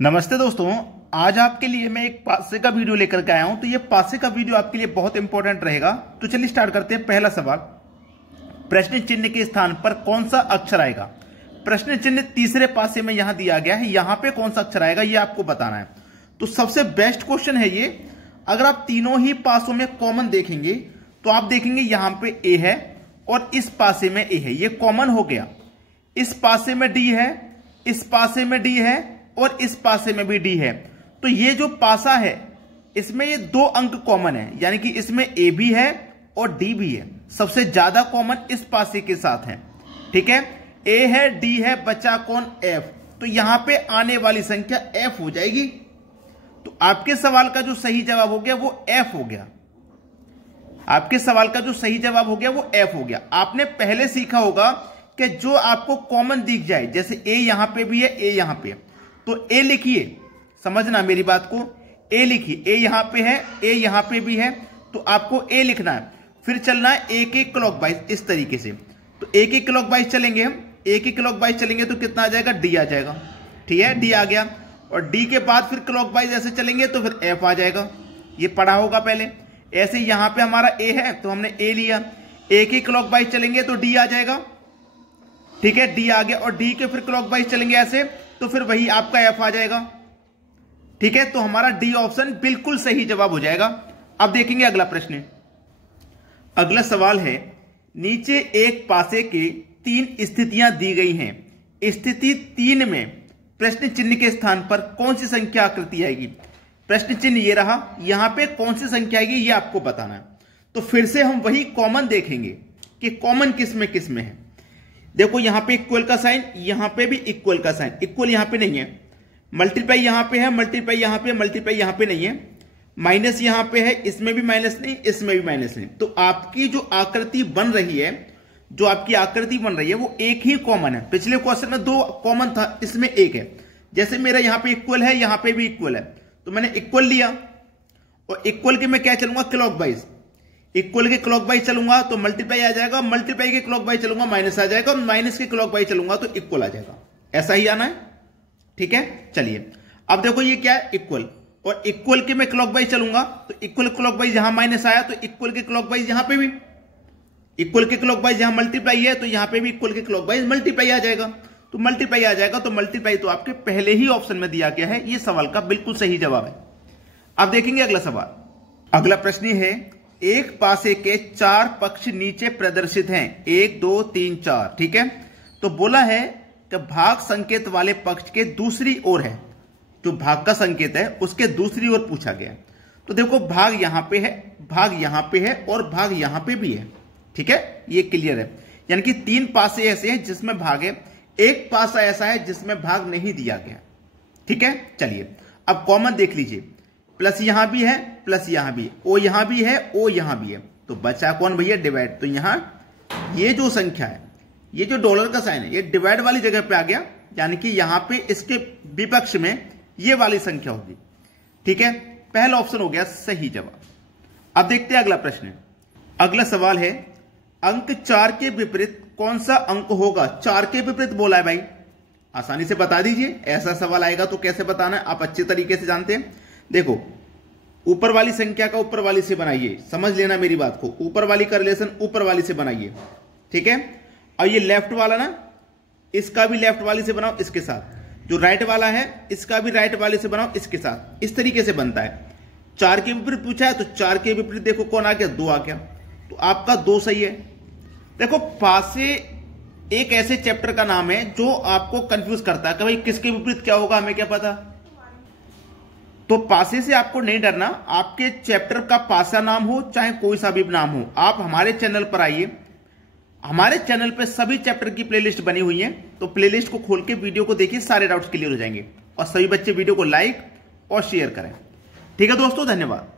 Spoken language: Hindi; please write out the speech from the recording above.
नमस्ते दोस्तों, आज आपके लिए मैं एक पासे का वीडियो लेकर के आया हूं। तो ये पासे का वीडियो आपके लिए बहुत इंपॉर्टेंट रहेगा। तो चलिए स्टार्ट करते हैं। पहला सवाल, प्रश्न चिन्ह के स्थान पर कौन सा अक्षर आएगा। प्रश्न चिन्ह तीसरे पासे में यहां दिया गया है, यहां पे कौन सा अक्षर आएगा ये आपको बताना है। तो सबसे बेस्ट क्वेश्चन है ये। अगर आप तीनों ही पासों में कॉमन देखेंगे तो आप देखेंगे यहां पे ए है और इस पासे में ए है, ये कॉमन हो गया। इस पासे में डी है, इस पासे में डी है और इस पासे में भी डी है। तो ये जो पासा है इसमें ये दो अंक कॉमन है, यानी कि इसमें ए भी है और डी भी है। सबसे ज्यादा कॉमन इस पासे के साथ है। ठीक है, ए है, डी है, बचा कौन? एफ। तो यहां पे आने वाली संख्या एफ हो जाएगी। तो आपके सवाल का जो सही जवाब हो गया वो एफ हो गया। आपके सवाल का जो सही जवाब हो गया वो एफ हो गया। आपने पहले सीखा होगा कि जो आपको कॉमन दिख जाए, जैसे ए यहां पे भी है, ए यहां पे है, तो ए लिखिए, समझना मेरी बात को। ए लिखिए, ए यहां पे है, ए यहां पे भी है, तो आपको ए लिखना है। फिर चलना है एक एक क्लॉकवाइज, इस तरीके से। तो एक एक क्लॉकवाइज चलेंगे हम, एक एक क्लॉकवाइज चलेंगे तो कितना आ जाएगा? डी आ जाएगा। ठीक है, डी आ गया। और डी के बाद फिर क्लॉकवाइज ऐसे चलेंगे तो फिर एफ आ जाएगा। ये पढ़ा होगा पहले। ऐसे यहां पे हमारा ए है तो हमने ए लिया, एक ही क्लॉकवाइज चलेंगे तो डी आ जाएगा। ठीक है, डी आ गया। और डी के फिर क्लॉकवाइज चलेंगे ऐसे तो फिर वही आपका एफ आ जाएगा। ठीक है, तो हमारा डी ऑप्शन बिल्कुल सही जवाब हो जाएगा। अब देखेंगे अगला प्रश्न। अगला सवाल है, नीचे एक पासे के तीन स्थितियां दी गई हैं। स्थिति 3 में प्रश्न चिन्ह के स्थान पर कौन सी संख्या आकृति आएगी। प्रश्न चिन्ह ये रहा, यहां पे कौन सी संख्या आएगी ये आपको बताना है। तो फिर से हम वही कॉमन देखेंगे कि कॉमन किस में है। देखो यहां पे इक्वल का साइन, यहां पे भी इक्वल का साइन। इक्वल यहां पे नहीं है, मल्टीप्लाई यहां पे है, मल्टीप्लाई यहां पे, मल्टीप्लाई यहां पे नहीं है, माइनस यहां पे है, इसमें भी माइनस नहीं, इसमें भी माइनस नहीं। तो आपकी जो आकृति बन रही है, जो आपकी आकृति बन रही है वो एक ही कॉमन है। पिछले क्वेश्चन में 2 कॉमन था, इसमें एक है। जैसे मेरा यहां पे इक्वल है, यहां पे भी इक्वल है, तो मैंने इक्वल लिया और इक्वल के मैं क्या चलूंगा? क्लॉकवाइज। इक्वल के क्लॉकवाइज चलूंगा तो मल्टीप्लाई आ जाएगा, मल्टीप्लाई के क्लॉकवाइज चलूंगा माइनस आ जाएगा, और माइनस के क्लॉकवाइज चलूंगा तो इक्वल आ जाएगा। ऐसा ही आना है। ठीक है, चलिए अब देखो ये क्या है? इक्वल। और इक्वल के मैं क्लॉकवाइज चलूंगा तो इक्वल क्लॉकवाइज यहां माइनस आया तो इक्वल के क्लॉकवाइज यहां पे भी, इक्वल के क्लॉकवाइज यहां मल्टीप्लाई है तो यहां पे भी इक्वल के क्लॉकवाइज मल्टीप्लाई आ जाएगा। तो मल्टीप्लाई आ जाएगा, तो मल्टीप्लाई तो आपके पहले ही ऑप्शन में दिया गया है। ये सवाल का बिल्कुल सही जवाब है। अब देखेंगे अगला सवाल। अगला प्रश्न है, एक पासे के 4 पक्ष नीचे प्रदर्शित हैं, 1 2 3 4। ठीक है, तो बोला है कि भाग संकेत वाले पक्ष के दूसरी ओर है। जो भाग का संकेत है उसके दूसरी ओर पूछा गया। तो देखो भाग यहां पे है, भाग यहां पे है और भाग यहां पे भी है। ठीक है, ये क्लियर है। यानी कि 3 पासे ऐसे हैं जिसमें भाग है, एक पासा ऐसा है जिसमें भाग नहीं दिया गया। ठीक है, चलिए अब कॉमन देख लीजिए। प्लस यहां भी है, प्लस यहां भी है, ओ यहां भी है, ओ यहां भी है, तो बचा कौन भैया? डिवाइड। तो यहां ये जो संख्या है, ये जो डॉलर का साइन है, ये डिवाइड वाली जगह पे आ गया, यानी कि यहां पे इसके विपक्ष में ये वाली संख्या होगी। ठीक है, पहला ऑप्शन हो गया सही जवाब। अब देखते हैं अगला प्रश्न। अगला सवाल है, अंक 4 के विपरीत कौन सा अंक होगा। 4 के विपरीत बोला है भाई, आसानी से बता दीजिए। ऐसा सवाल आएगा तो कैसे बताना है आप अच्छे तरीके से जानते हैं। देखो ऊपर वाली संख्या का ऊपर वाली से बनाइए, समझ लेना मेरी बात को। ऊपर वाली का रिलेशन ऊपर वाली से बनाइए। ठीक है, और ये लेफ्ट वाला ना, इसका भी लेफ्ट वाली से बनाओ इसके साथ। जो राइट वाला है इसका भी राइट वाली से बनाओ इसके साथ। इस तरीके से बनता है। 4 के विपरीत पूछा है तो 4 के विपरीत देखो कौन आ गया? 2 आ गया, तो आपका 2 सही है। देखो पासे एक ऐसे चैप्टर का नाम है जो आपको कंफ्यूज करता है कि भाई किसके विपरीत क्या होगा, हमें क्या पता। तो पासे से आपको नहीं डरना। आपके चैप्टर का पासा नाम हो चाहे कोई सा भी नाम हो, आप हमारे चैनल पर आइए। हमारे चैनल पे सभी चैप्टर की प्लेलिस्ट बनी हुई है, तो प्लेलिस्ट को खोल के वीडियो को देखिए, सारे डाउट्स क्लियर हो जाएंगे। और सभी बच्चे वीडियो को लाइक और शेयर करें। ठीक है दोस्तों, धन्यवाद।